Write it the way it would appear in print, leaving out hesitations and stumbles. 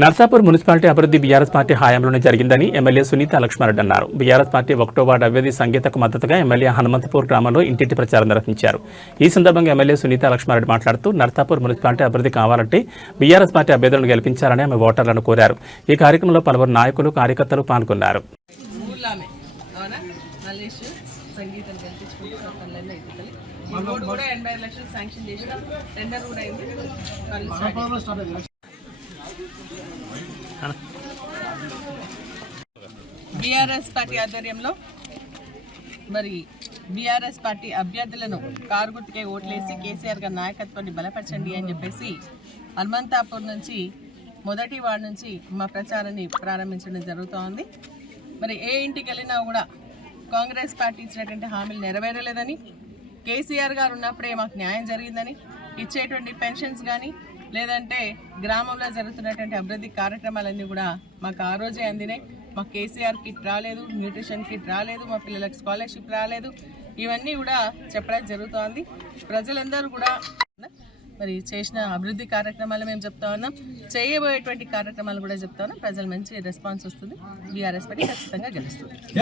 Narsapur municipality అభివృద్ధి BRS party హయాంలోనే జరిగిందని ఎమ్మెల్యే సునీత లక్ష్మారెడ్డి అన్నారు. బీఆర్ఎస్ పార్టీ 1వ వార్డు అభివృద్ధి సంగీతకు మద్దతుగా ఎమ్మెల్యే హనుమంతపూర్ గ్రామంలో ఇంటింటి ప్రచారం నిర్వహించారు. ఈ సందర్భంగా ఎమ్మెల్యే సునీత లక్ష్మారెడ్డి మాట్లాడుతూ నర్సాపూర్ మున్సిపాలిటీ అభివృద్ధి కావాలంటే బీఆర్ఎస్ పార్టీ అభ్యర్థులను గెలిపించాలని ఆమె ఓటర్లను కోరారు. ఈ కార్యక్రమంలో పలువురు నాయకులు, కార్యకర్తలు పాల్గొన్నారు. బీఆర్ఎస్ పార్టీ ఆధ్వర్యంలో మరి బీఆర్ఎస్ పార్టీ అభ్యర్థులను కారు గుర్తుకే ఓట్లేసి కేసీఆర్ గారి నాయకత్వాన్ని బలపరచండి అని చెప్పేసి హనుమంతాపూర్ నుంచి 1వ వార్డు నుంచి మా ప్రచారాన్ని ప్రారంభించడం జరుగుతోంది. మరి ఏ ఇంటికి వెళ్ళినా కూడా కాంగ్రెస్ పార్టీ ఇచ్చినటువంటి హామీలు నెరవేరలేదని, కేసీఆర్ గారు ఉన్నప్పుడే మాకు న్యాయం జరిగిందని, ఇచ్చేటువంటి పెన్షన్స్ కానీ లేదంటే గ్రామంలో జరుగుతున్నటువంటి అభివృద్ధి కార్యక్రమాలన్నీ కూడా మాకు ఆ రోజే అందినాయి. మాకు కేసీఆర్ కిట్ రాలేదు, న్యూట్రిషన్ కిట్ రాలేదు, మా పిల్లలకు స్కాలర్షిప్ రాలేదు, ఇవన్నీ కూడా చెప్పడం జరుగుతోంది. ప్రజలందరూ కూడా మరి చేసిన అభివృద్ధి కార్యక్రమాలు మేము చెప్తా ఉన్నాం, చేయబోయేటువంటి కార్యక్రమాలు కూడా చెప్తా ఉన్నాం. ప్రజల మంచి రెస్పాన్స్ వస్తుంది. బీఆర్ఎస్ పార్టీ ఖచ్చితంగా గెలుస్తుంది.